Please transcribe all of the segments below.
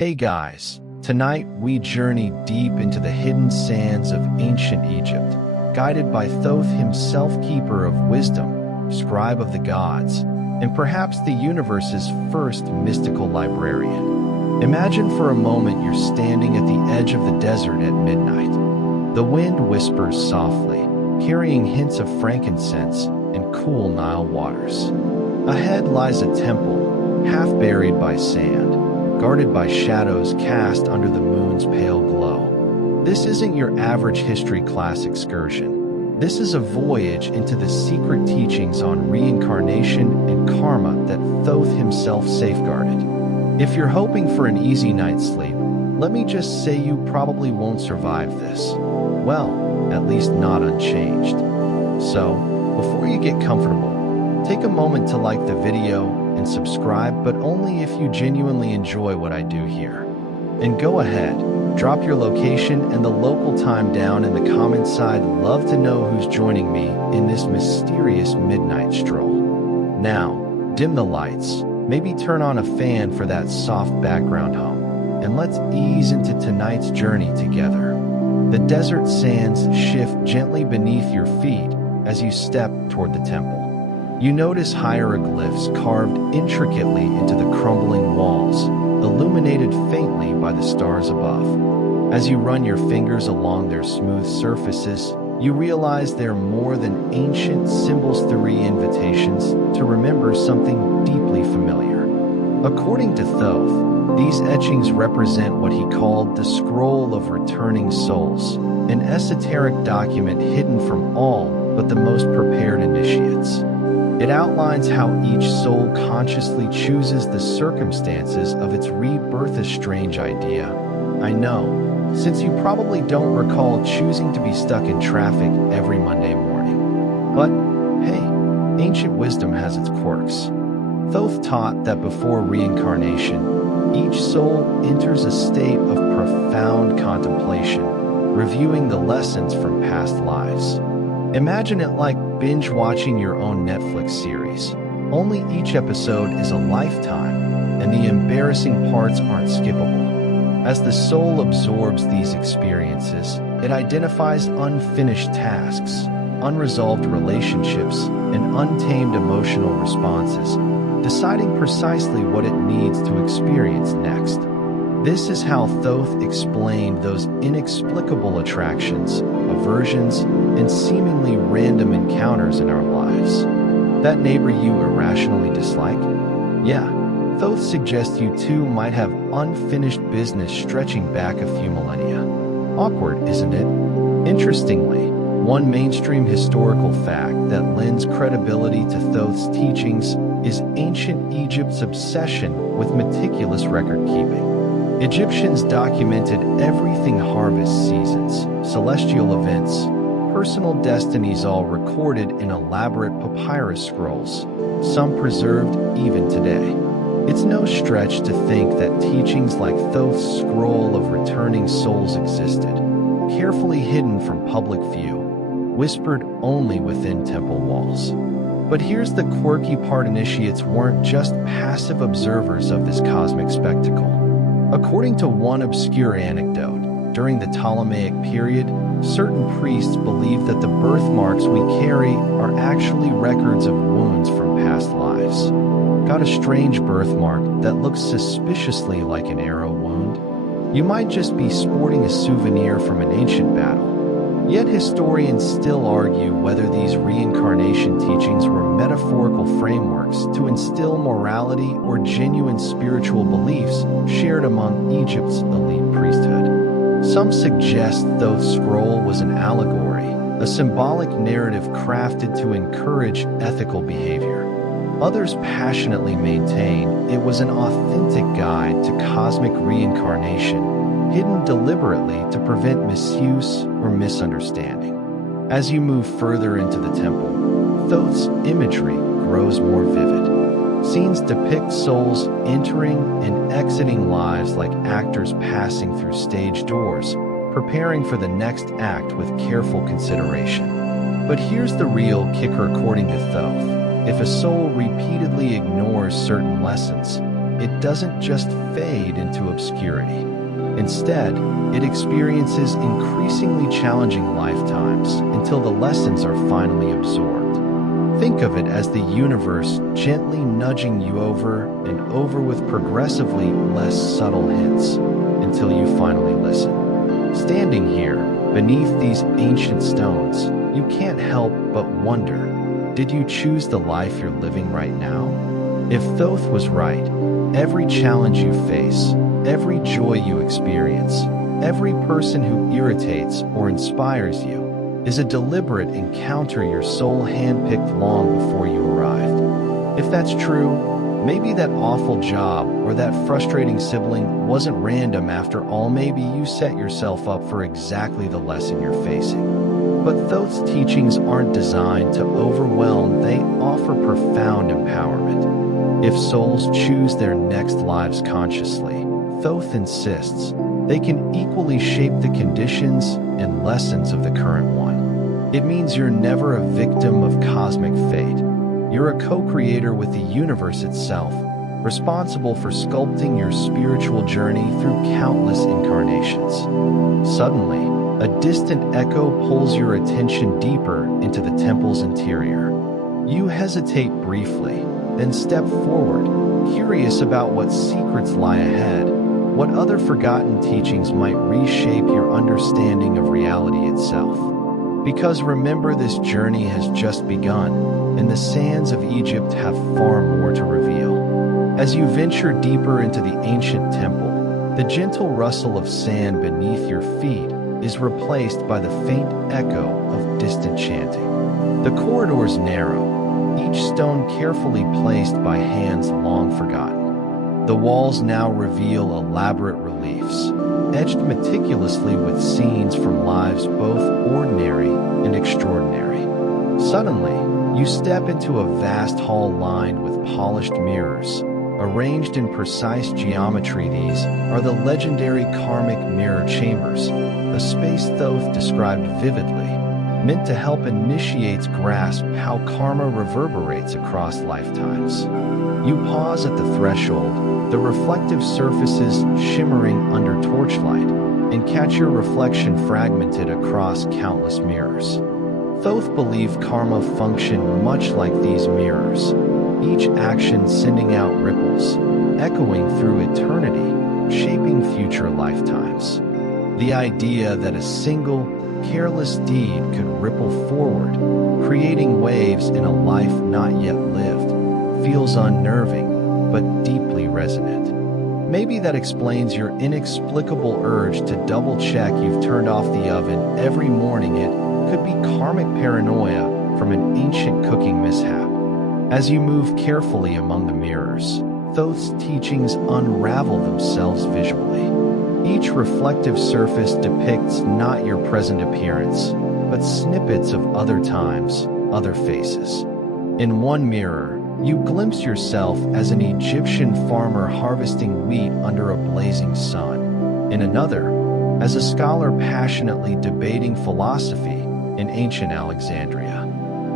Hey guys, tonight we journey deep into the hidden sands of ancient Egypt, guided by Thoth himself, keeper of wisdom, scribe of the gods, and perhaps the universe's first mystical librarian. Imagine for a moment you're standing at the edge of the desert at midnight. The wind whispers softly, carrying hints of frankincense and cool Nile waters. Ahead lies a temple, half buried by sand, guarded by shadows cast under the moon's pale glow. This isn't your average history class excursion. This is a voyage into the secret teachings on reincarnation and karma that Thoth himself safeguarded. If you're hoping for an easy night's sleep, let me just say you probably won't survive this. Well, at least not unchanged. So, before you get comfortable, take a moment to like the video and subscribe, but only if you genuinely enjoy what I do here. And go ahead, drop your location and the local time down in the comments. I'd love to know who's joining me in this mysterious midnight stroll. Now, dim the lights, maybe turn on a fan for that soft background hum, and let's ease into tonight's journey together. The desert sands shift gently beneath your feet as you step toward the temple. You notice hieroglyphs carved intricately into the crumbling walls, illuminated faintly by the stars above. As you run your fingers along their smooth surfaces, you realize they're more than ancient symbols, three invitations to remember something deeply familiar. According to Thoth, these etchings represent what he called the Scroll of Returning Souls, an esoteric document hidden from all but the most prepared initiates. It outlines how each soul consciously chooses the circumstances of its rebirth. A strange idea, I know, since you probably don't recall choosing to be stuck in traffic every Monday morning. But, hey, ancient wisdom has its quirks. Thoth taught that before reincarnation, each soul enters a state of profound contemplation, reviewing the lessons from past lives. Imagine it like binge-watching your own Netflix series. Only each episode is a lifetime, and the embarrassing parts aren't skippable. As the soul absorbs these experiences, it identifies unfinished tasks, unresolved relationships, and untamed emotional responses, deciding precisely what it needs to experience next. This is how Thoth explained those inexplicable attractions, aversions, and seemingly random encounters in our lives. That neighbor you irrationally dislike? Yeah, Thoth suggests you too might have unfinished business stretching back a few millennia. Awkward, isn't it? Interestingly, one mainstream historical fact that lends credibility to Thoth's teachings is ancient Egypt's obsession with meticulous record-keeping. Egyptians documented everything: harvest seasons, celestial events, personal destinies, all recorded in elaborate papyrus scrolls, some preserved even today. It's no stretch to think that teachings like Thoth's Scroll of Returning Souls existed, carefully hidden from public view, whispered only within temple walls. But here's the quirky part: initiates weren't just passive observers of this cosmic spectacle. According to one obscure anecdote, during the Ptolemaic period, certain priests believed that the birthmarks we carry are actually records of wounds from past lives. Got a strange birthmark that looks suspiciously like an arrow wound? You might just be sporting a souvenir from an ancient battle. Yet historians still argue whether these reincarnation teachings were metaphorical frameworks to instill morality or genuine spiritual beliefs shared among Egypt's elite priesthood. Some suggest Thoth's scroll was an allegory, a symbolic narrative crafted to encourage ethical behavior. Others passionately maintain it was an authentic guide to cosmic reincarnation, hidden deliberately to prevent misuse or misunderstanding. As you move further into the temple, Thoth's imagery grows more vivid. Scenes depict souls entering and exiting lives like actors passing through stage doors, preparing for the next act with careful consideration. But here's the real kicker. According to Thoth, if a soul repeatedly ignores certain lessons, it doesn't just fade into obscurity. Instead, it experiences increasingly challenging lifetimes until the lessons are finally absorbed. Think of it as the universe gently nudging you over and over with progressively less subtle hints until you finally listen. Standing here, beneath these ancient stones, you can't help but wonder, did you choose the life you're living right now? If Thoth was right, every challenge you face, every joy you experience, every person who irritates or inspires you, is a deliberate encounter your soul handpicked long before you arrived. If that's true, maybe that awful job or that frustrating sibling wasn't random after all. Maybe you set yourself up for exactly the lesson you're facing. But Thoth's teachings aren't designed to overwhelm, they offer profound empowerment. If souls choose their next lives consciously, Thoth insists, they can equally shape the conditions and lessons of the current one. It means you're never a victim of cosmic fate. You're a co-creator with the universe itself, responsible for sculpting your spiritual journey through countless incarnations. Suddenly, a distant echo pulls your attention deeper into the temple's interior. You hesitate briefly, then step forward, curious about what secrets lie ahead, what other forgotten teachings might reshape your understanding of reality itself. Because remember, this journey has just begun, and the sands of Egypt have far more to reveal. As you venture deeper into the ancient temple, the gentle rustle of sand beneath your feet is replaced by the faint echo of distant chanting. The corridors narrow, each stone carefully placed by hands long forgotten. The walls now reveal elaborate reliefs, etched meticulously with scenes from lives both ordinary and extraordinary. Suddenly, you step into a vast hall lined with polished mirrors, arranged in precise geometry. These are the legendary karmic mirror chambers, a space Thoth described vividly, meant to help initiates grasp how karma reverberates across lifetimes. You pause at the threshold, the reflective surfaces shimmering under torchlight, and catch your reflection fragmented across countless mirrors. Thoth believed karma functioned much like these mirrors, each action sending out ripples, echoing through eternity, shaping future lifetimes. The idea that a single, careless deed could ripple forward, creating waves in a life not yet lived, feels unnerving, but deeply resonant. Maybe that explains your inexplicable urge to double-check you've turned off the oven every morning. It could be karmic paranoia from an ancient cooking mishap. As you move carefully among the mirrors, Thoth's teachings unravel themselves visually. Each reflective surface depicts not your present appearance, but snippets of other times, other faces. In one mirror, you glimpse yourself as an Egyptian farmer harvesting wheat under a blazing sun. In another, as a scholar passionately debating philosophy in ancient Alexandria.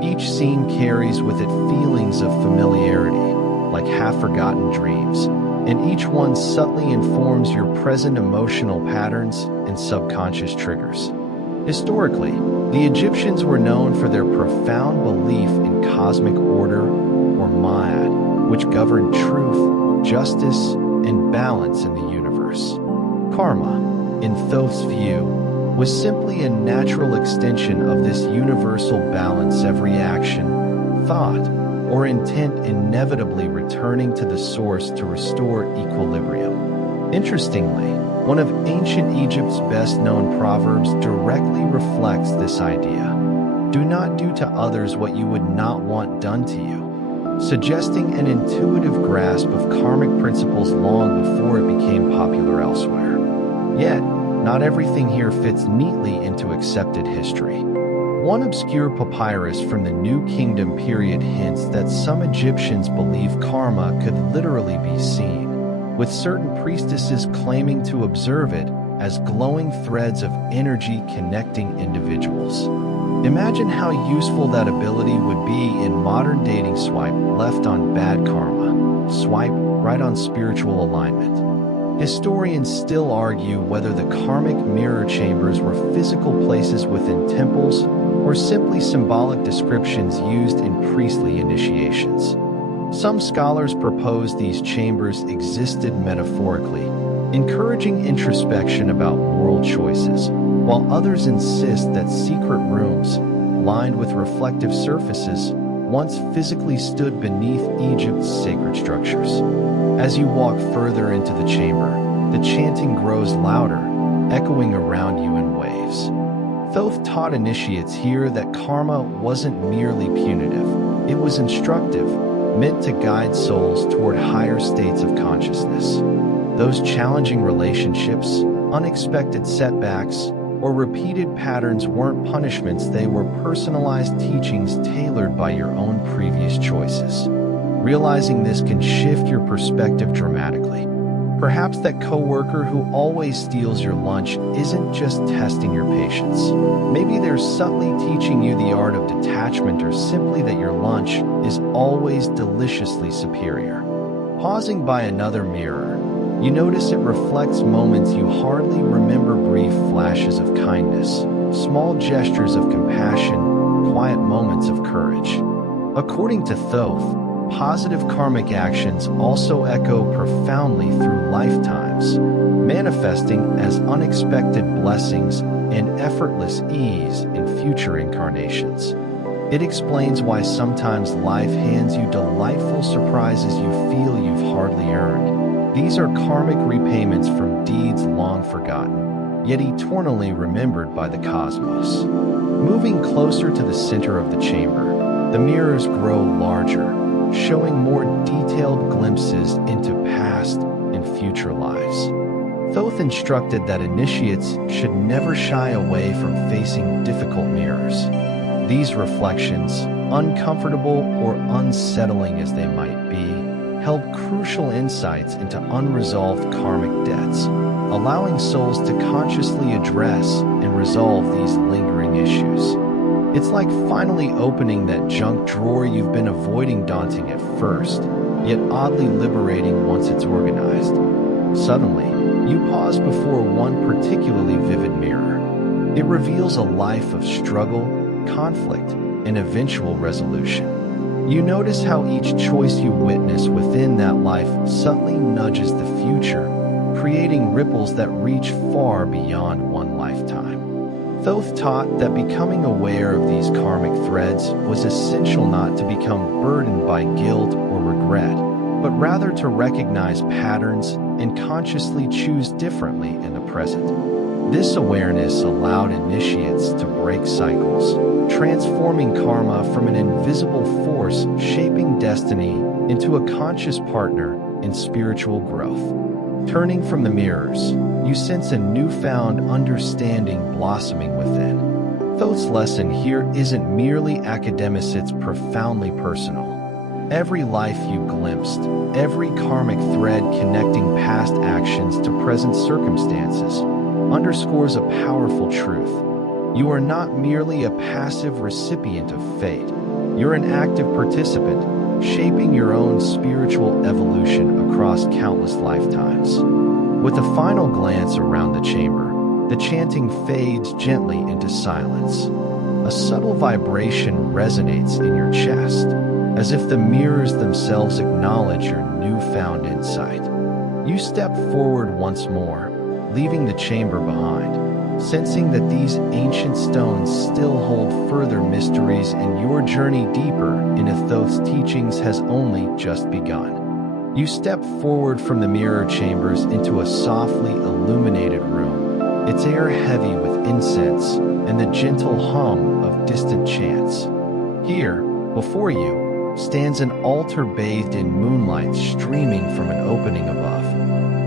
Each scene carries with it feelings of familiarity, like half-forgotten dreams, and each one subtly informs your present emotional patterns and subconscious triggers. Historically, the Egyptians were known for their profound belief in cosmic order, or Ma'at, which governed truth, justice, and balance in the universe. Karma, in Thoth's view, was simply a natural extension of this universal balance. Every action, thought, or intent inevitably returning to the source to restore equilibrium. Interestingly, one of ancient Egypt's best-known proverbs directly reflects this idea. Do not do to others what you would not want done to you, suggesting an intuitive grasp of karmic principles long before it became popular elsewhere. Yet, not everything here fits neatly into accepted history. One obscure papyrus from the New Kingdom period hints that some Egyptians believed karma could literally be seen, with certain priestesses claiming to observe it as glowing threads of energy connecting individuals. Imagine how useful that ability would be in modern dating. Swipe left on bad karma, swipe right on spiritual alignment. Historians still argue whether the karmic mirror chambers were physical places within temples or simply symbolic descriptions used in priestly initiations. Some scholars propose these chambers existed metaphorically, encouraging introspection about moral choices, while others insist that secret rooms, lined with reflective surfaces, once physically stood beneath Egypt's sacred structures. As you walk further into the chamber, the chanting grows louder, echoing around you in waves. Thoth taught initiates here that karma wasn't merely punitive, it was instructive, meant to guide souls toward higher states of consciousness. Those challenging relationships, unexpected setbacks, or repeated patterns weren't punishments, they were personalized teachings tailored by your own previous choices. Realizing this can shift your perspective dramatically. Perhaps that coworker who always steals your lunch isn't just testing your patience. Maybe they're subtly teaching you the art of detachment, or simply that your lunch is always deliciously superior. Pausing by another mirror, you notice it reflects moments you hardly remember, brief flashes of kindness, small gestures of compassion, quiet moments of courage. According to Thoth, positive karmic actions also echo profoundly through lifetimes, manifesting as unexpected blessings and effortless ease in future incarnations. It explains why sometimes life hands you delightful surprises you feel you've hardly earned. These are karmic repayments from deeds long forgotten, yet eternally remembered by the cosmos. Moving closer to the center of the chamber, the mirrors grow larger, showing more detailed glimpses into past and future lives. Thoth instructed that initiates should never shy away from facing difficult mirrors. These reflections, uncomfortable or unsettling as they might be, held crucial insights into unresolved karmic debts, allowing souls to consciously address and resolve these lingering issues. It's like finally opening that junk drawer you've been avoiding, daunting at first, yet oddly liberating once it's organized. Suddenly, you pause before one particularly vivid mirror. It reveals a life of struggle, conflict, and eventual resolution. You notice how each choice you witness within that life subtly nudges the future, creating ripples that reach far beyond one lifetime. Thoth taught that becoming aware of these karmic threads was essential, not to become burdened by guilt or regret, but rather to recognize patterns and consciously choose differently in the present. This awareness allowed initiates to break cycles, transforming karma from an invisible force shaping destiny into a conscious partner in spiritual growth. Turning from the mirrors, you sense a newfound understanding blossoming within. Thoth's lesson here isn't merely academic, it's profoundly personal. Every life you glimpsed, every karmic thread connecting past actions to present circumstances, underscores a powerful truth. You are not merely a passive recipient of fate. You're an active participant, shaping your own spiritual evolution across countless lifetimes. With a final glance around the chamber, the chanting fades gently into silence. A subtle vibration resonates in your chest, as if the mirrors themselves acknowledge your newfound insight. You step forward once more, leaving the chamber behind, sensing that these ancient stones still hold further mysteries, and your journey deeper into Thoth's teachings has only just begun. You step forward from the mirror chambers into a softly illuminated room, its air heavy with incense and the gentle hum of distant chants. Here, before you, stands an altar bathed in moonlight streaming from an opening above.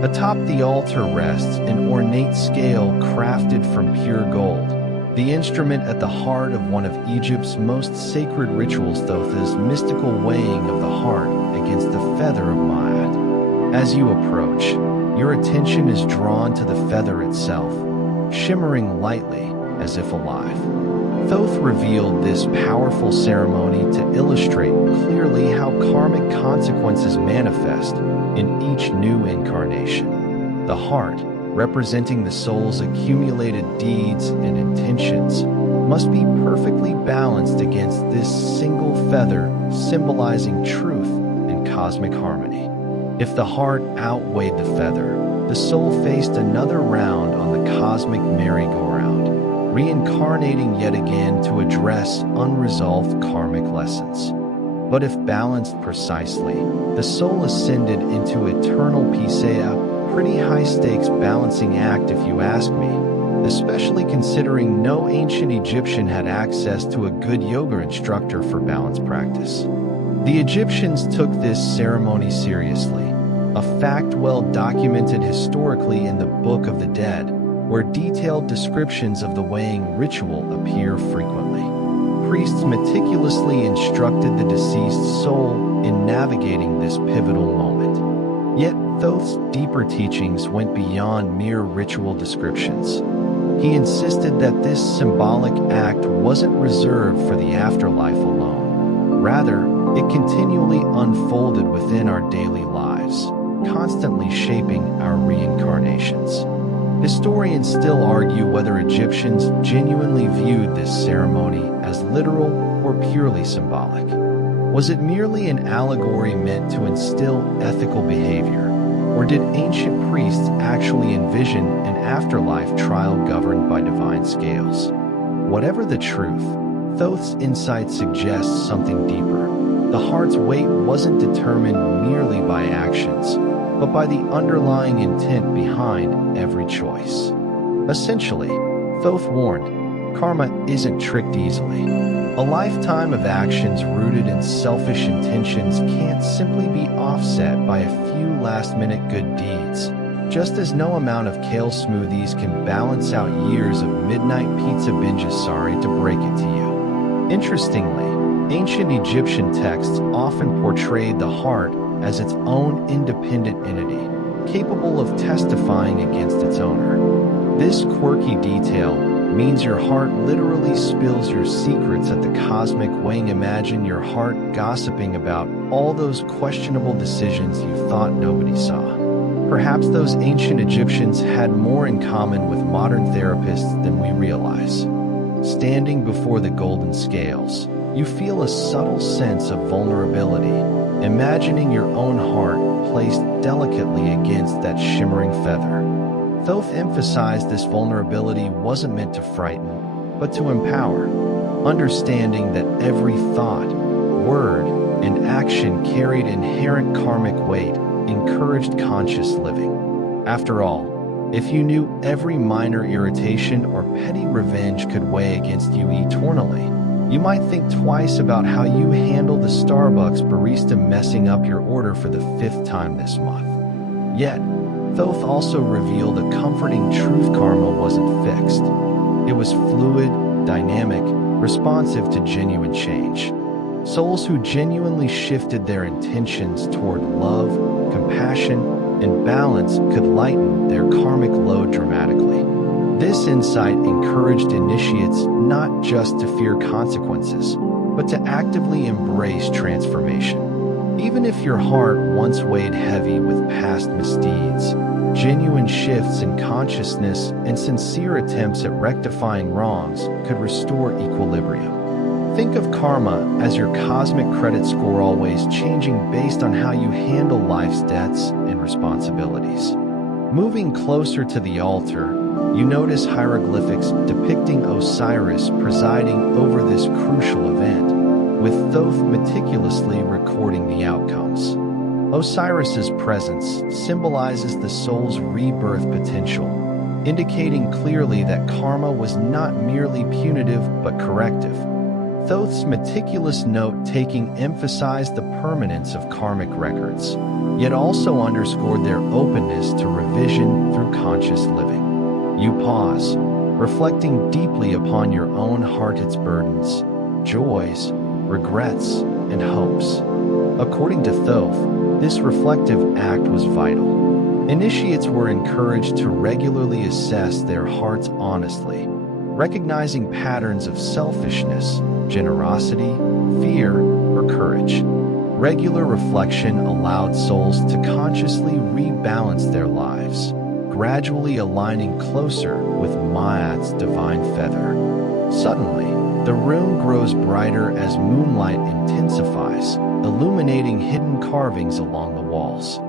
Atop the altar rests an ornate scale crafted from pure gold, the instrument at the heart of one of Egypt's most sacred rituals, Thoth's mystical weighing of the heart against the feather of Ma'at. As you approach, your attention is drawn to the feather itself, shimmering lightly as if alive. Thoth revealed this powerful ceremony to illustrate clearly how karmic consequences manifest in each new incarnation. The heart, representing the soul's accumulated deeds and intentions, must be perfectly balanced against this single feather, symbolizing truth and cosmic harmony. If the heart outweighed the feather, the soul faced another round on the cosmic merry-go-round, reincarnating yet again to address unresolved karmic lessons. But if balanced precisely, the soul ascended into eternal peace, a pretty high-stakes balancing act if you ask me, especially considering no ancient Egyptian had access to a good yoga instructor for balance practice. The Egyptians took this ceremony seriously, a fact well documented historically in the Book of the Dead, where detailed descriptions of the weighing ritual appear frequently. Priests meticulously instructed the deceased soul in navigating this pivotal moment. Yet Thoth's deeper teachings went beyond mere ritual descriptions. He insisted that this symbolic act wasn't reserved for the afterlife alone. Rather, it continually unfolded within our daily lives, constantly shaping our reincarnations. Historians still argue whether Egyptians genuinely viewed this ceremony as literal or purely symbolic. Was it merely an allegory meant to instill ethical behavior, or did ancient priests actually envision an afterlife trial governed by divine scales? Whatever the truth, Thoth's insight suggests something deeper. The heart's weight wasn't determined merely by actions, but by the underlying intent behind every choice. Essentially, Thoth warned, karma isn't tricked easily. A lifetime of actions rooted in selfish intentions can't simply be offset by a few last-minute good deeds, just as no amount of kale smoothies can balance out years of midnight pizza binges. Sorry to break it to you. Interestingly, ancient Egyptian texts often portrayed the heart as its own independent entity, capable of testifying against its owner. This quirky detail means your heart literally spills your secrets at the cosmic weighing. Imagine your heart gossiping about all those questionable decisions you thought nobody saw. Perhaps those ancient Egyptians had more in common with modern therapists than we realize. Standing before the golden scales, you feel a subtle sense of vulnerability, imagining your own heart placed delicately against that shimmering feather. Thoth emphasized this vulnerability wasn't meant to frighten, but to empower, understanding that every thought, word, and action carried inherent karmic weight, encouraged conscious living. After all, if you knew every minor irritation or petty revenge could weigh against you eternally, you might think twice about how you handle the Starbucks barista messing up your order for the 5th time this month. Yet, Thoth also revealed a comforting truth: karma wasn't fixed. It was fluid, dynamic, responsive to genuine change. Souls who genuinely shifted their intentions toward love, compassion, and balance could lighten their karmic load dramatically. This insight encouraged initiates not just to fear consequences, but to actively embrace transformation. Even if your heart once weighed heavy with past misdeeds, genuine shifts in consciousness and sincere attempts at rectifying wrongs could restore equilibrium. Think of karma as your cosmic credit score, always changing based on how you handle life's debts and responsibilities. Moving closer to the altar, you notice hieroglyphics depicting Osiris presiding over this crucial event, with Thoth meticulously recording the outcomes. Osiris's presence symbolizes the soul's rebirth potential, indicating clearly that karma was not merely punitive but corrective. Thoth's meticulous note-taking emphasized the permanence of karmic records, yet also underscored their openness to revision through conscious living. You pause, reflecting deeply upon your own heart, its burdens, joys, regrets, and hopes. According to Thoth, this reflective act was vital. Initiates were encouraged to regularly assess their hearts honestly, recognizing patterns of selfishness, generosity, fear, or courage. Regular reflection allowed souls to consciously rebalance their lives, gradually aligning closer with Ma'at's divine feather. Suddenly, the room grows brighter as moonlight intensifies, illuminating hidden carvings along the walls.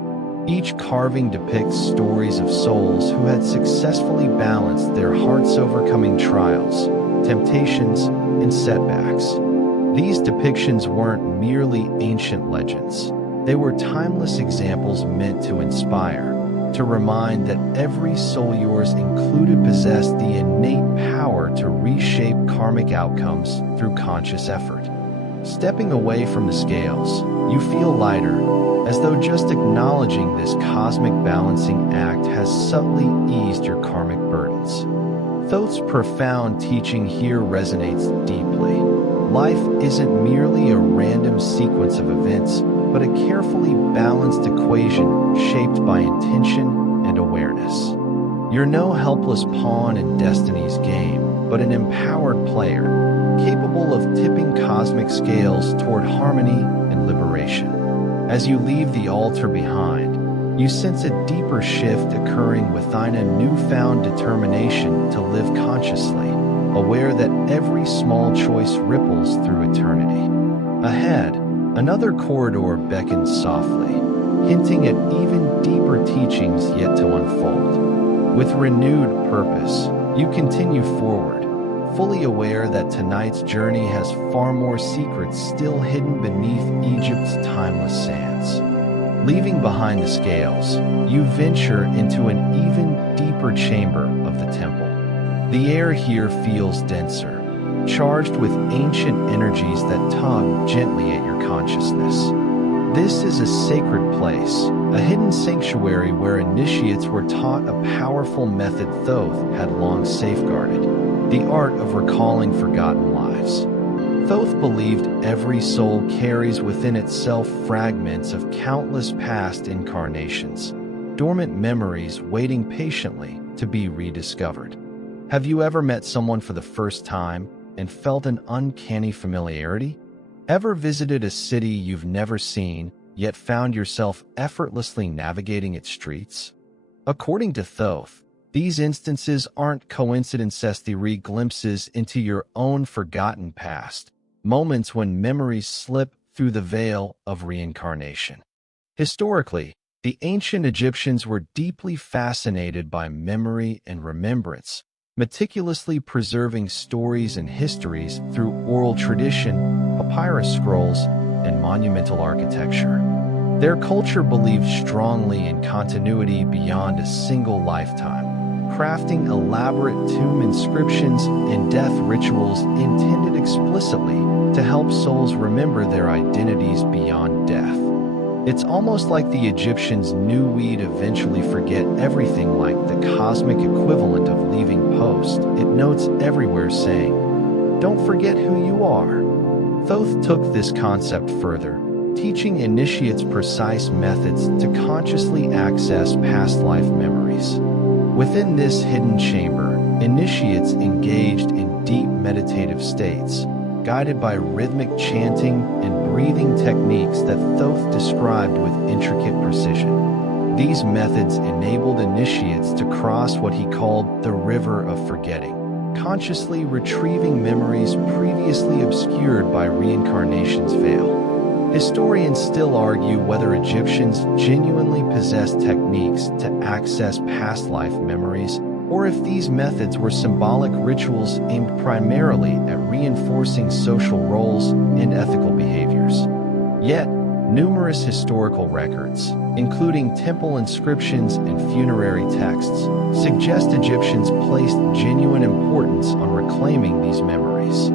Each carving depicts stories of souls who had successfully balanced their hearts, overcoming trials, temptations, and setbacks. These depictions weren't merely ancient legends. They were timeless examples meant to inspire, to remind that every soul, yours included, possessed the innate power to reshape karmic outcomes through conscious effort. Stepping away from the scales, you feel lighter, as though just acknowledging this cosmic balancing act has subtly eased your karmic burdens. Thoth's profound teaching here resonates deeply. Life isn't merely a random sequence of events, but a carefully balanced equation shaped by intention and awareness. You're no helpless pawn in destiny's game, but an empowered player, capable of tipping cosmic scales toward harmony and liberation. As you leave the altar behind, you sense a deeper shift occurring within, a newfound determination to live consciously, aware that every small choice ripples through eternity. Ahead, another corridor beckons softly, hinting at even deeper teachings yet to unfold. With renewed purpose, you continue forward, fully aware that tonight's journey has far more secrets still hidden beneath Egypt's timeless sands. Leaving behind the scales, you venture into an even deeper chamber of the temple. The air here feels denser, charged with ancient energies that tug gently at your consciousness. This is a sacred place, a hidden sanctuary where initiates were taught a powerful method Thoth had long safeguarded, the art of recalling forgotten lives. Thoth believed every soul carries within itself fragments of countless past incarnations, dormant memories waiting patiently to be rediscovered. Have you ever met someone for the first time and felt an uncanny familiarity? Ever visited a city you've never seen, yet found yourself effortlessly navigating its streets? According to Thoth, these instances aren't coincidences, they read glimpses into your own forgotten past, moments when memories slip through the veil of reincarnation. Historically, the ancient Egyptians were deeply fascinated by memory and remembrance, meticulously preserving stories and histories through oral tradition, papyrus scrolls, and monumental architecture. Their culture believed strongly in continuity beyond a single lifetime, crafting elaborate tomb inscriptions and death rituals intended explicitly to help souls remember their identities beyond death. It's almost like the Egyptians knew we'd eventually forget everything, like the cosmic equivalent of leaving post. It notes everywhere saying, "Don't forget who you are." Thoth took this concept further, teaching initiates precise methods to consciously access past life memories. Within this hidden chamber, initiates engaged in deep meditative states, guided by rhythmic chanting and breathing techniques that Thoth described with intricate precision. These methods enabled initiates to cross what he called the river of forgetting, consciously retrieving memories previously obscured by reincarnation's veil. Historians still argue whether Egyptians genuinely possessed techniques to access past life memories, or if these methods were symbolic rituals aimed primarily at reinforcing social roles and ethical behaviors. Yet, numerous historical records, including temple inscriptions and funerary texts, suggest Egyptians placed genuine importance on reclaiming these memories.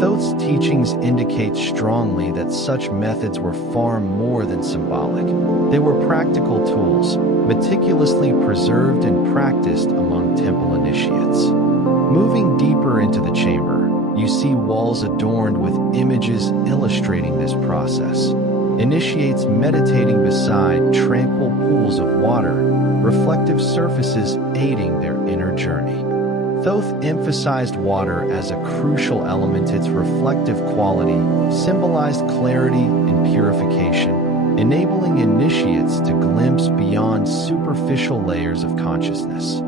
Thoth's teachings indicate strongly that such methods were far more than symbolic. They were practical tools, meticulously preserved and practiced among temple initiates. Moving deeper into the chamber, you see walls adorned with images illustrating this process. Initiates meditating beside tranquil pools of water, reflective surfaces aiding their inner journey. Thoth emphasized water as a crucial element. Its reflective quality symbolized clarity and purification, enabling initiates to glimpse beyond superficial layers of consciousness.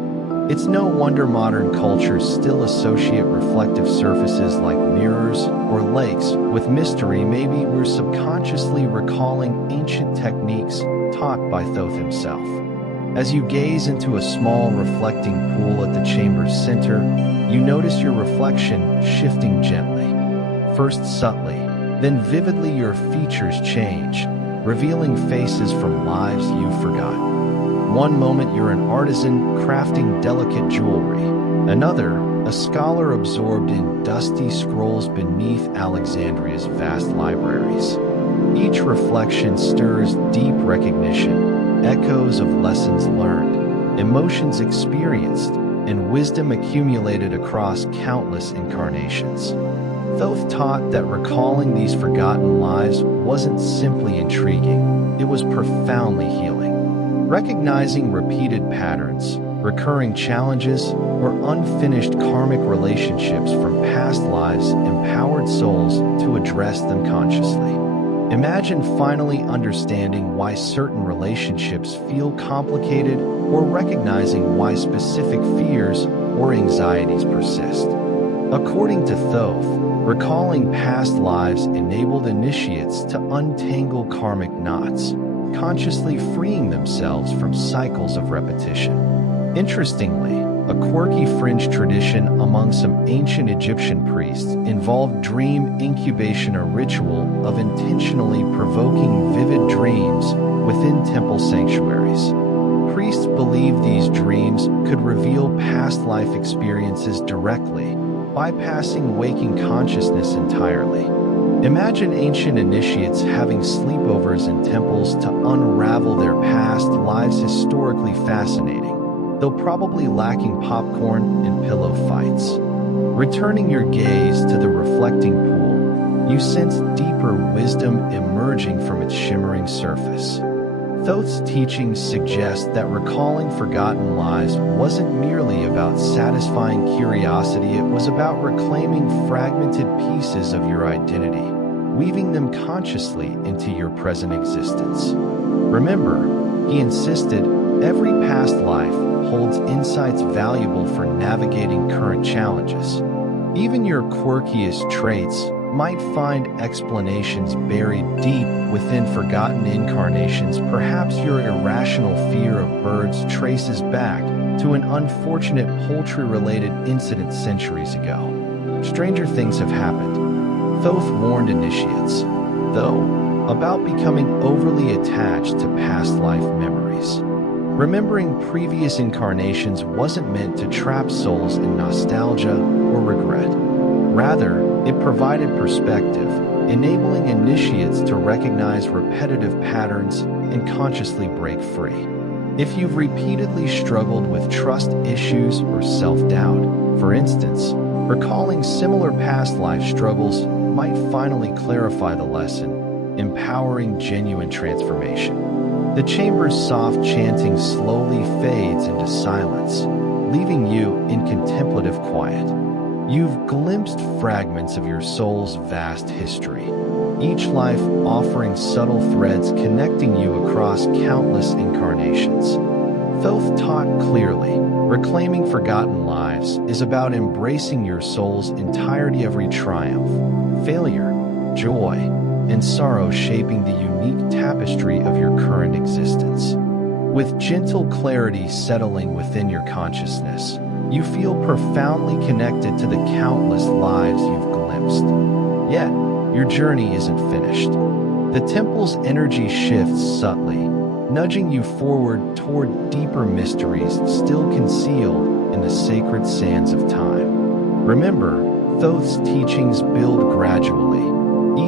It's no wonder modern cultures still associate reflective surfaces like mirrors or lakes with mystery. Maybe we're subconsciously recalling ancient techniques taught by Thoth himself. As you gaze into a small reflecting pool at the chamber's center, you notice your reflection shifting gently. First subtly, then vividly your features change, revealing faces from lives you've forgotten. One moment you're an artisan crafting delicate jewelry. Another, a scholar absorbed in dusty scrolls beneath Alexandria's vast libraries. Each reflection stirs deep recognition, echoes of lessons learned, emotions experienced, and wisdom accumulated across countless incarnations. Thoth taught that recalling these forgotten lives wasn't simply intriguing, it was profoundly healing. Recognizing repeated patterns, recurring challenges, or unfinished karmic relationships from past lives empowered souls to address them consciously. Imagine finally understanding why certain relationships feel complicated or recognizing why specific fears or anxieties persist. According to Thoth, recalling past lives enabled initiates to untangle karmic knots, consciously freeing themselves from cycles of repetition. Interestingly, a quirky fringe tradition among some ancient Egyptian priests involved dream incubation, a ritual of intentionally provoking vivid dreams within temple sanctuaries. Priests believed these dreams could reveal past life experiences directly, bypassing waking consciousness entirely. Imagine ancient initiates having sleepovers in temples to unravel their past lives. Historically fascinating, though probably lacking popcorn and pillow fights. Returning your gaze to the reflecting pool, you sense deeper wisdom emerging from its shimmering surface. Thoth's teachings suggest that recalling forgotten lives wasn't merely about satisfying curiosity, it was about reclaiming fragmented pieces of your identity, weaving them consciously into your present existence. Remember, he insisted, every past life holds insights valuable for navigating current challenges. Even your quirkiest traits might find explanations buried deep within forgotten incarnations. Perhaps your irrational fear of birds traces back to an unfortunate poultry-related incident centuries ago. Stranger things have happened. Thoth warned initiates, though, about becoming overly attached to past life memories. Remembering previous incarnations wasn't meant to trap souls in nostalgia or regret. Rather, it provided perspective, enabling initiates to recognize repetitive patterns and consciously break free. If you've repeatedly struggled with trust issues or self-doubt, for instance, recalling similar past life struggles might finally clarify the lesson, empowering genuine transformation. The chamber's soft chanting slowly fades into silence, leaving you in contemplative quiet. You've glimpsed fragments of your soul's vast history, each life offering subtle threads connecting you across countless incarnations. Thoth taught clearly, reclaiming forgotten lives is about embracing your soul's entirety, every triumph, failure, joy, and sorrow shaping the unique tapestry of your current existence. With gentle clarity settling within your consciousness, you feel profoundly connected to the countless lives you've glimpsed. Yet, your journey isn't finished. The temple's energy shifts subtly, nudging you forward toward deeper mysteries still concealed in the sacred sands of time. Remember, Thoth's teachings build gradually,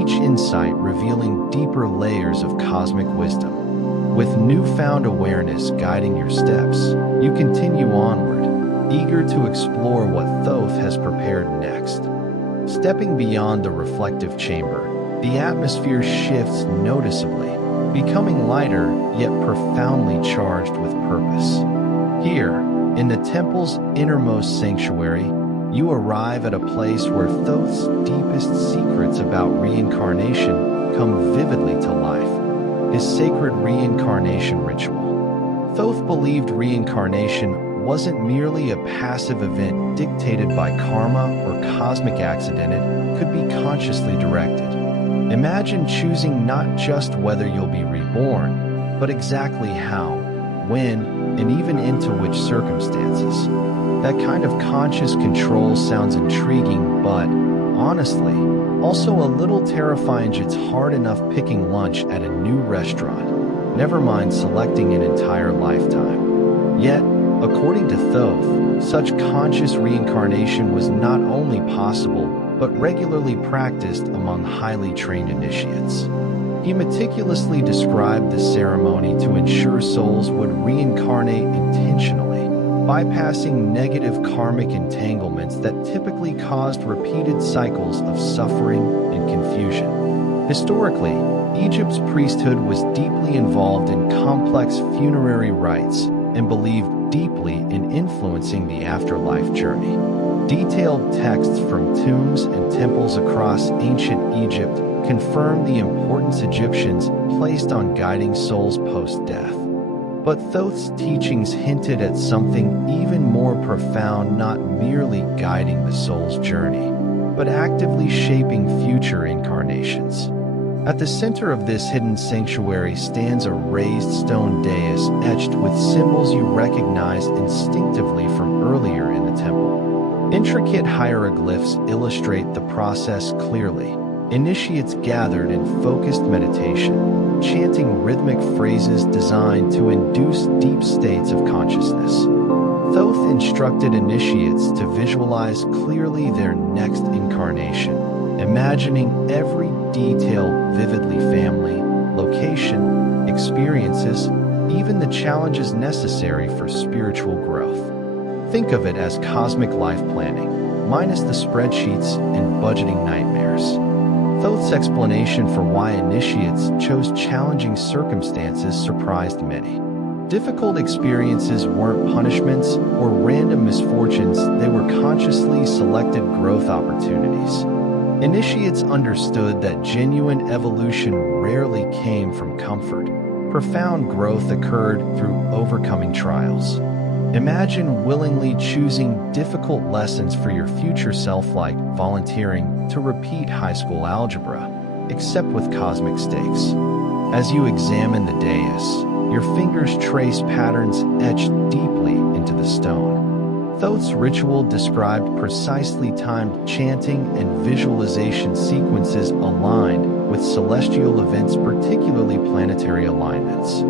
each insight revealing deeper layers of cosmic wisdom. With newfound awareness guiding your steps, you continue onward, eager to explore what Thoth has prepared next. Stepping beyond the reflective chamber, the atmosphere shifts noticeably, becoming lighter yet profoundly charged with purpose. Here, In the temple's innermost sanctuary, you arrive at a place where Thoth's deepest secrets about reincarnation come vividly to life: his sacred reincarnation ritual. Thoth believed reincarnation wasn't merely a passive event dictated by karma or cosmic accident, it could be consciously directed. Imagine choosing not just whether you'll be reborn, but exactly how, when, and even into which circumstances. That kind of conscious control sounds intriguing, but, honestly, also a little terrifying. It's hard enough picking lunch at a new restaurant, never mind selecting an entire lifetime. Yet, according to Thoth, such conscious reincarnation was not only possible, but regularly practiced among highly trained initiates. He meticulously described the ceremony to ensure souls would reincarnate intentionally, bypassing negative karmic entanglements that typically caused repeated cycles of suffering and confusion. Historically, Egypt's priesthood was deeply involved in complex funerary rites and believed deeply in influencing the afterlife journey. Detailed texts from tombs and temples across ancient Egypt confirm the importance Egyptians placed on guiding souls post-death. But Thoth's teachings hinted at something even more profound: not merely guiding the soul's journey, but actively shaping future incarnations. At the center of this hidden sanctuary stands a raised stone dais etched with symbols you recognize instinctively from earlier in the temple. Intricate hieroglyphs illustrate the process clearly. Initiates gathered in focused meditation, chanting rhythmic phrases designed to induce deep states of consciousness. Thoth instructed initiates to visualize clearly their next incarnation, imagining every detail vividly: family, location, experiences, even the challenges necessary for spiritual growth. Think of it as cosmic life planning, minus the spreadsheets and budgeting nightmares. Thoth's explanation for why initiates chose challenging circumstances surprised many. Difficult experiences weren't punishments or random misfortunes, they were consciously selected growth opportunities. Initiates understood that genuine evolution rarely came from comfort. Profound growth occurred through overcoming trials. Imagine willingly choosing difficult lessons for your future self, like volunteering to repeat high school algebra, except with cosmic stakes. As you examine the dais, your fingers trace patterns etched deeply into the stone. Thoth's ritual described precisely timed chanting and visualization sequences aligned with celestial events, particularly planetary alignments.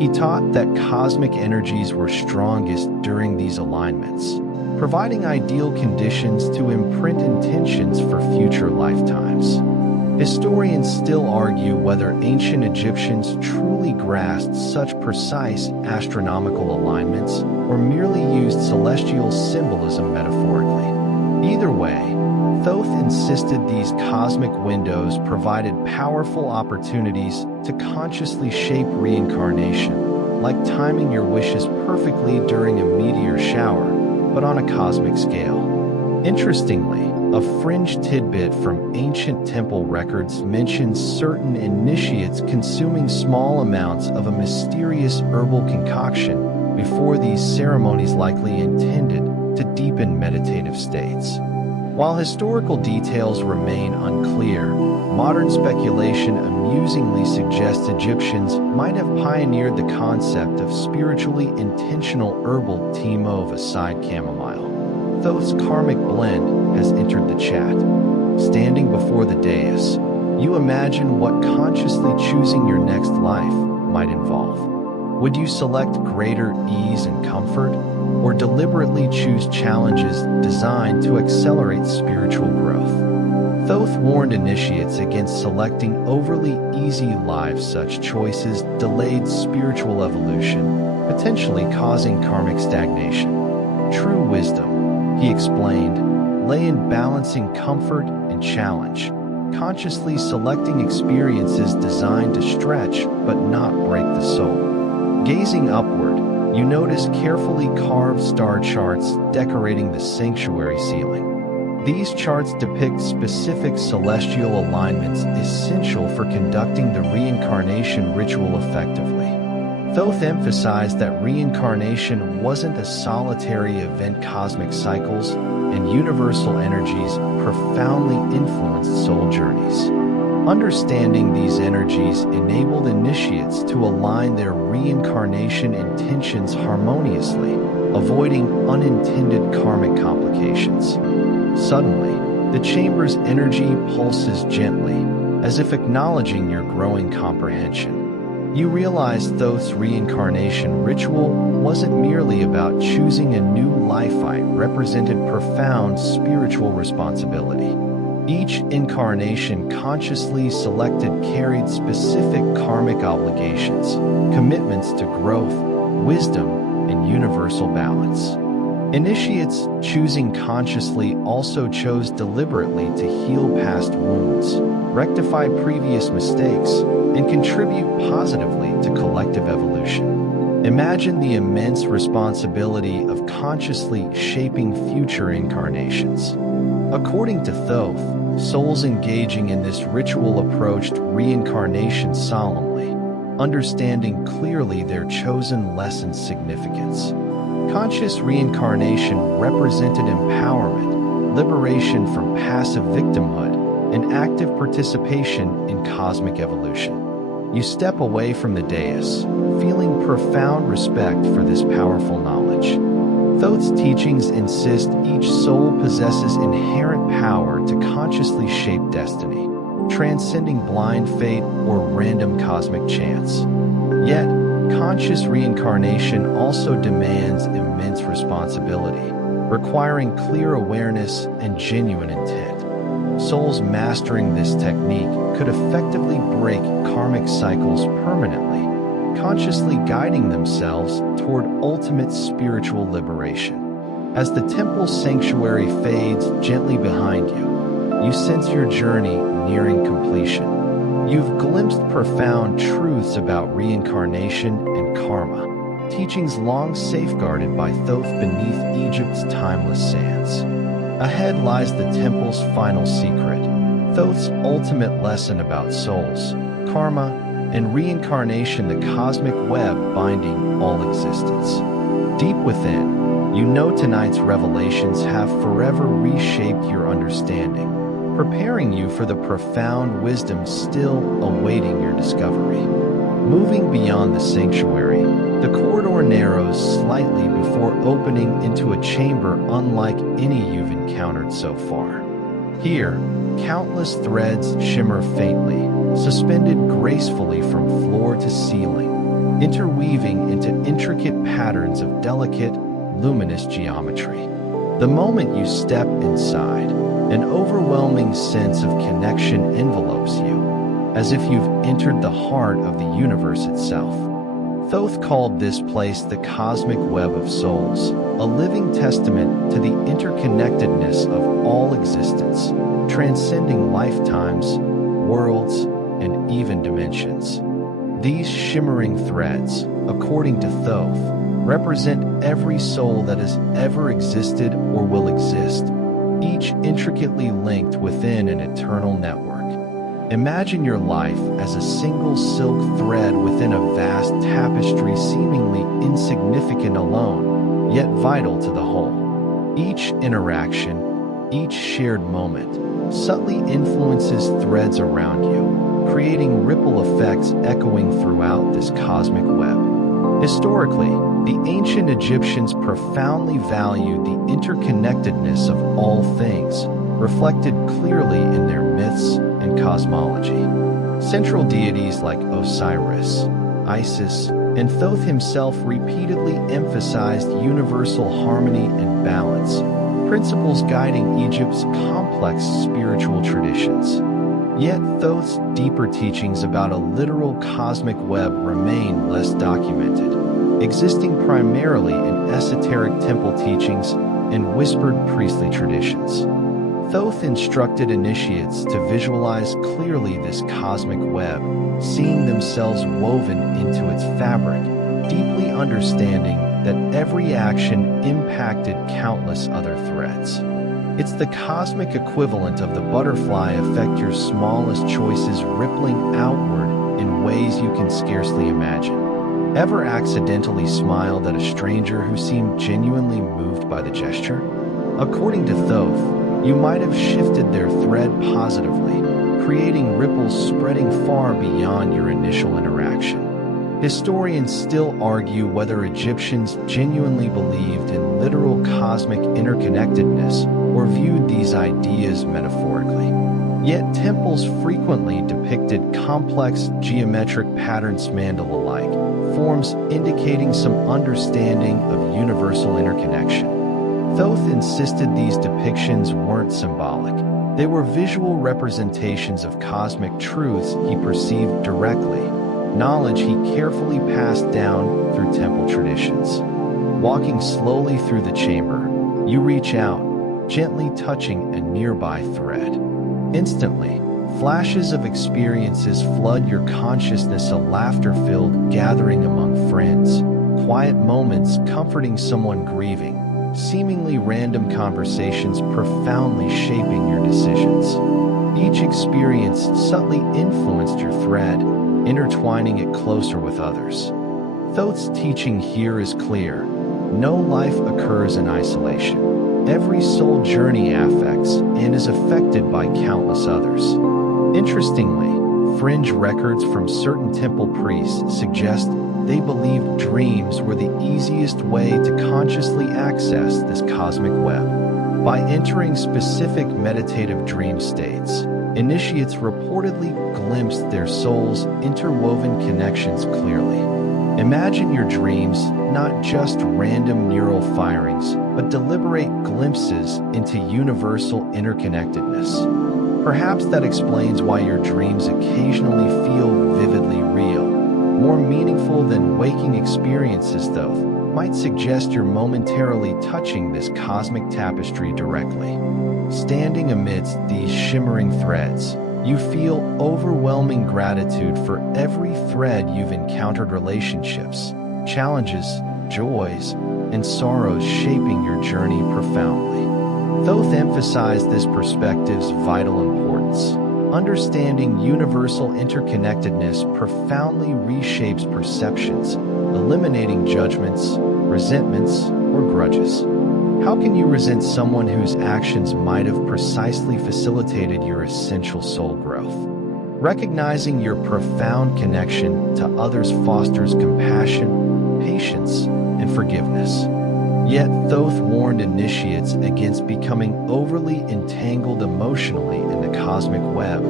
He taught that cosmic energies were strongest during these alignments, providing ideal conditions to imprint intentions for future lifetimes. Historians still argue whether ancient Egyptians truly grasped such precise astronomical alignments or merely used celestial symbolism metaphorically. Either way, Thoth insisted these cosmic windows provided powerful opportunities to consciously shape reincarnation, like timing your wishes perfectly during a meteor shower, but on a cosmic scale. Interestingly, a fringe tidbit from ancient temple records mentions certain initiates consuming small amounts of a mysterious herbal concoction before these ceremonies, likely intended to deepen meditative states. While historical details remain unclear, modern speculation amusingly suggests Egyptians might have pioneered the concept of spiritually intentional herbal tea mauve aside chamomile. Thoth's karmic blend has entered the chat. Standing before the dais, you imagine what consciously choosing your next life might involve. Would you select greater ease and comfort, or deliberately choose challenges designed to accelerate spiritual growth? Thoth warned initiates against selecting overly easy lives. Such choices delayed spiritual evolution, potentially causing karmic stagnation. True wisdom, he explained, lay in balancing comfort and challenge, consciously selecting experiences designed to stretch but not break the soul. Gazing upward, you notice carefully carved star charts decorating the sanctuary ceiling. These charts depict specific celestial alignments essential for conducting the reincarnation ritual effectively. Thoth emphasized that reincarnation wasn't a solitary event. Cosmic cycles and universal energies profoundly influenced soul journeys. Understanding these energies enabled initiates to align their reincarnation intentions harmoniously, avoiding unintended karmic complications. Suddenly, the chamber's energy pulses gently, as if acknowledging your growing comprehension. You realize Thoth's reincarnation ritual wasn't merely about choosing a new life. It represented profound spiritual responsibility. Each incarnation consciously selected carried specific karmic obligations, commitments to growth, wisdom, and universal balance. Initiates choosing consciously also chose deliberately to heal past wounds, rectify previous mistakes, and contribute positively to collective evolution. Imagine the immense responsibility of consciously shaping future incarnations. According to Thoth, souls engaging in this ritual approached reincarnation solemnly, understanding clearly their chosen lesson's significance. Conscious reincarnation represented empowerment, liberation from passive victimhood, and active participation in cosmic evolution. You step away from the dais, feeling profound respect for this powerful knowledge. Thoth's teachings insist each soul possesses inherent power to consciously shape destiny, transcending blind fate or random cosmic chance. Yet, conscious reincarnation also demands immense responsibility, requiring clear awareness and genuine intent. Souls mastering this technique could effectively break karmic cycles permanently, consciously guiding themselves toward ultimate spiritual liberation. As the temple sanctuary fades gently behind you, you sense your journey nearing completion. You've glimpsed profound truths about reincarnation and karma, teachings long safeguarded by Thoth beneath Egypt's timeless sands. Ahead lies the temple's final secret, Thoth's ultimate lesson about souls, karma, and reincarnation, the cosmic web binding all existence. Deep within, you know tonight's revelations have forever reshaped your understanding, preparing you for the profound wisdom still awaiting your discovery. Moving beyond the sanctuary, the corridor narrows slightly before opening into a chamber unlike any you've encountered so far. Here, countless threads shimmer faintly, suspended gracefully from floor to ceiling, interweaving into intricate patterns of delicate, luminous geometry. The moment you step inside, an overwhelming sense of connection envelopes you, as if you've entered the heart of the universe itself. Thoth called this place the cosmic web of souls, a living testament to the interconnectedness of all existence, transcending lifetimes, worlds, and even dimensions. These shimmering threads, according to Thoth, represent every soul that has ever existed or will exist, each intricately linked within an eternal network. Imagine your life as a single silk thread within a vast tapestry, seemingly insignificant alone, yet vital to the whole. Each interaction, each shared moment, subtly influences threads around you, creating ripple effects echoing throughout this cosmic web. Historically, the ancient Egyptians profoundly valued the interconnectedness of all things, reflected clearly in their myths and cosmology. Central deities like Osiris, Isis, and Thoth himself repeatedly emphasized universal harmony and balance, principles guiding Egypt's complex spiritual traditions. Yet Thoth's deeper teachings about a literal cosmic web remain less documented, existing primarily in esoteric temple teachings and whispered priestly traditions. Thoth instructed initiates to visualize clearly this cosmic web, seeing themselves woven into its fabric, deeply understanding that every action impacted countless other threads. It's the cosmic equivalent of the butterfly effect, your smallest choices rippling outward in ways you can scarcely imagine. Ever accidentally smiled at a stranger who seemed genuinely moved by the gesture? According to Thoth, you might have shifted their thread positively, creating ripples spreading far beyond your initial interaction. Historians still argue whether Egyptians genuinely believed in literal cosmic interconnectedness or viewed these ideas metaphorically. Yet temples frequently depicted complex geometric patterns, mandala-like forms indicating some understanding of universal interconnection. Thoth insisted these depictions weren't symbolic. They were visual representations of cosmic truths he perceived directly, knowledge he carefully passed down through temple traditions. Walking slowly through the chamber, you reach out, gently touching a nearby thread. Instantly, flashes of experiences flood your consciousness, a laughter-filled gathering among friends, quiet moments comforting someone grieving, seemingly random conversations profoundly shaping your decisions. Each experience subtly influenced your thread, intertwining it closer with others. Thoth's teaching here is clear. No life occurs in isolation. Every soul journey affects and is affected by countless others. Interestingly, fringe records from certain temple priests suggest they believed dreams were the easiest way to consciously access this cosmic web. By entering specific meditative dream states, initiates reportedly glimpsed their soul's interwoven connections clearly. Imagine your dreams not just random neural firings, but deliberate glimpses into universal interconnectedness. Perhaps that explains why your dreams occasionally feel vividly real, more meaningful than waking experiences. Thoth might suggest you're momentarily touching this cosmic tapestry directly. Standing amidst these shimmering threads, you feel overwhelming gratitude for every thread you've encountered, relationships, challenges, joys, and sorrows shaping your journey profoundly. Thoth emphasized this perspective's vital importance. Understanding universal interconnectedness profoundly reshapes perceptions, eliminating judgments, resentments, or grudges. How can you resent someone whose actions might have precisely facilitated your essential soul growth? Recognizing your profound connection to others fosters compassion, patience, and forgiveness. Yet Thoth warned initiates against becoming overly entangled emotionally in the cosmic web,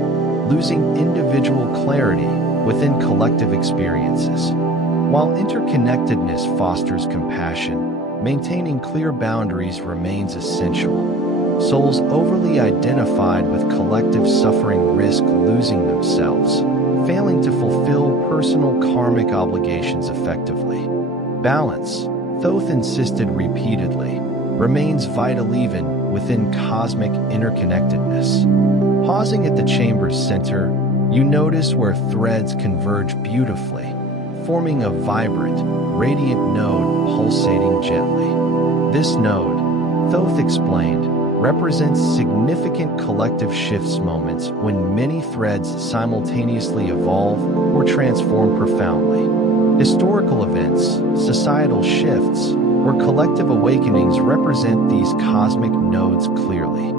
losing individual clarity within collective experiences. While interconnectedness fosters compassion, maintaining clear boundaries remains essential. Souls overly identified with collective suffering risk losing themselves, failing to fulfill personal karmic obligations effectively. Balance, Thoth insisted repeatedly, remains vital even within cosmic interconnectedness. Pausing at the chamber's center, you notice where threads converge beautifully, forming a vibrant, radiant node pulsating gently. This node, Thoth explained, represents significant collective shifts, moments when many threads simultaneously evolve or transform profoundly. Historical events, societal shifts, or collective awakenings represent these cosmic nodes clearly.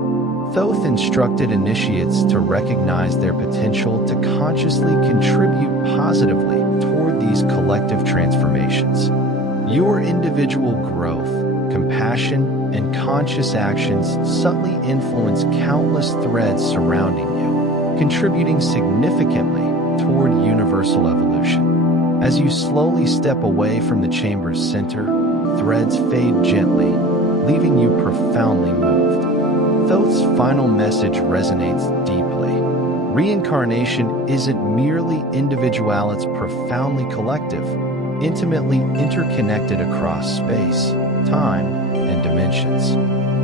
Thoth instructed initiates to recognize their potential to consciously contribute positively toward these collective transformations. Your individual growth, compassion, and conscious actions subtly influence countless threads surrounding you, contributing significantly toward universal evolution. As you slowly step away from the chamber's center, threads fade gently, leaving you profoundly moved. Thoth's final message resonates deeply. Reincarnation isn't merely individual, it's profoundly collective, intimately interconnected across space, time, and dimensions.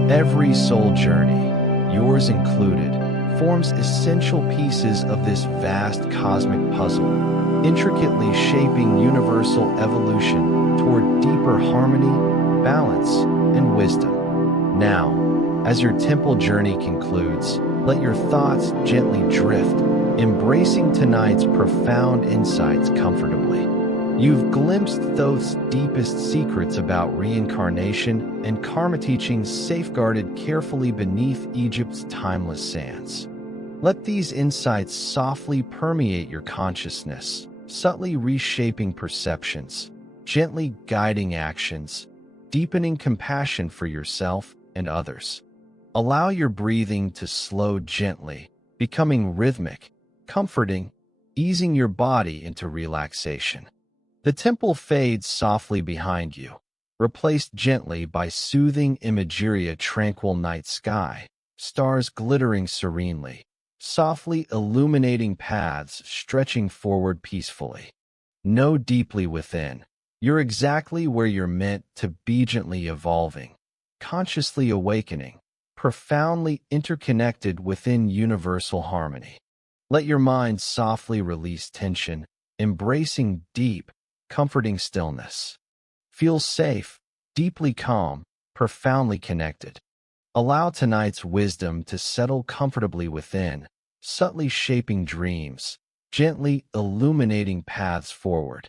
Every soul journey, yours included, forms essential pieces of this vast cosmic puzzle, intricately shaping universal evolution toward deeper harmony, balance, and wisdom. Now, as your temple journey concludes, let your thoughts gently drift, embracing tonight's profound insights comfortably. You've glimpsed Thoth's deepest secrets about reincarnation and karma teachings safeguarded carefully beneath Egypt's timeless sands. Let these insights softly permeate your consciousness, subtly reshaping perceptions, gently guiding actions, deepening compassion for yourself and others. Allow your breathing to slow gently, becoming rhythmic, comforting, easing your body into relaxation. The temple fades softly behind you, replaced gently by soothing imagery, a tranquil night sky, stars glittering serenely, softly illuminating paths stretching forward peacefully. Know deeply within, you're exactly where you're meant to be, gently evolving, consciously awakening, profoundly interconnected within universal harmony. Let your mind softly release tension, embracing deep, comforting stillness. Feel safe, deeply calm, profoundly connected. Allow tonight's wisdom to settle comfortably within, subtly shaping dreams, gently illuminating paths forward.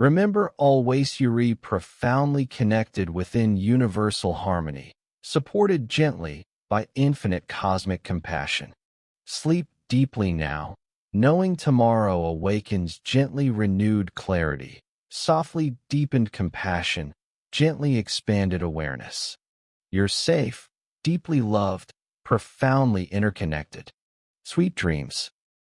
Remember always you're profoundly connected within universal harmony, supported gently by infinite cosmic compassion. Sleep deeply now, knowing tomorrow awakens gently renewed clarity, softly deepened compassion, gently expanded awareness. You're safe, deeply loved, profoundly interconnected. Sweet dreams.